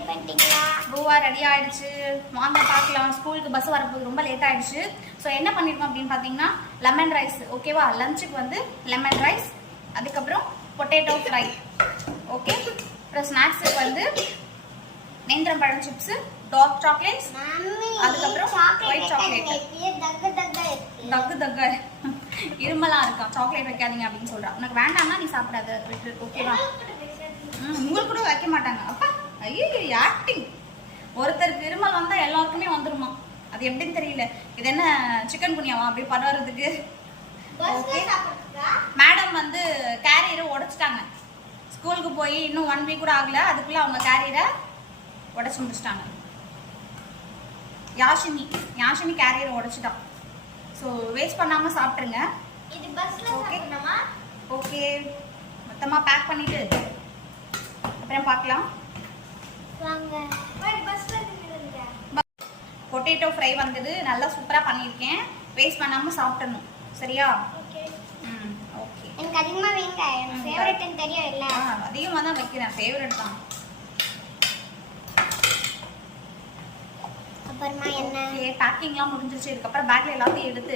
Ready பண்ணிட்டீங்களா? பூவா ready ஆயிடுச்சு. வாங்க பார்க்கலாம். ஸ்கூலுக்கு பஸ் வரப்போது ரொம்ப லேட் ஆயிடுச்சு. ஸோ என்ன பண்ணிருக்கோம் அப்படின்னு பார்த்தீங்கன்னா லெமன் ரைஸ். ஓகேவா? லஞ்சுக்கு வந்து லெமன் ரைஸ், அதுக்கப்புறம் பொட்டேட்டோ ஃப்ரை. ஓகே. அப்புறம் ஸ்நாக்ஸுக்கு வந்து நேந்திரம் பழம் சிப்ஸ், டார்க் சாக்லேட்ஸ், அதுக்கப்புறம் ஒயிட் சாக்லேட். தக்கு தக்க இருமலா இருக்கா, சாக்லேட் வைக்காதீங்க அப்படின்னு சொல்றா. உனக்கு வேண்டாம்னா நீ சாப்பிடாத, விட்டு. ஓகேவா? உங்களுக்கு கூட வைக்க மாட்டாங்க. அப்பா ஐயோ ஆக்டிங். ஒருத்தருக்கு இருமல் வந்தா எல்லாருக்குமே வந்துருமா, அது எப்படின்னு தெரியல. இது என்ன சிக்கன் குனியாவா அப்படி பரவறதுக்கு? மேடம் வந்து கேரியரை உடைச்சிட்டாங்க. ஸ்கூலுக்கு போய் இன்னும் 1 வீக் கூட ஆகல, அதுக்குள்ள அவங்க கேரியரை உடைச்சு முடிச்சிட்டாங்க. யாஷினி கேரியரை உடைச்சிட்டான். ஸோ வேஸ்ட் பண்ணாம சாப்பிட்ருங்க. இது பஸ்ல சாப்பிடணுமா? ஓகே, மொத்தமாக பேக் பண்ணிட்டு அப்புறம் பார்க்கலாம். வாங்க. பஸ்ல நில்லுங்க. பொட்டேட்டோ ஃப்ரை வந்தது, நல்லா சூப்பராக பண்ணியிருக்கேன். வேஸ்ட் பண்ணாமல் சாப்பிடணும். சரியா? ஓகே. ஓகே. எனக்கு அதிகமாக வைங்க, எனக்கு ஃபேவரட்னு தெரியும் இல்ல. அதிகமாக தான் வைக்கிறேன், ஃபேவரட் தான். அப்புறமா என்ன? பேக்கிங்லாம் முடிஞ்சிருச்சு. இதுக்கப்புறம் பேக்ல எல்லாத்தையும் எடுத்து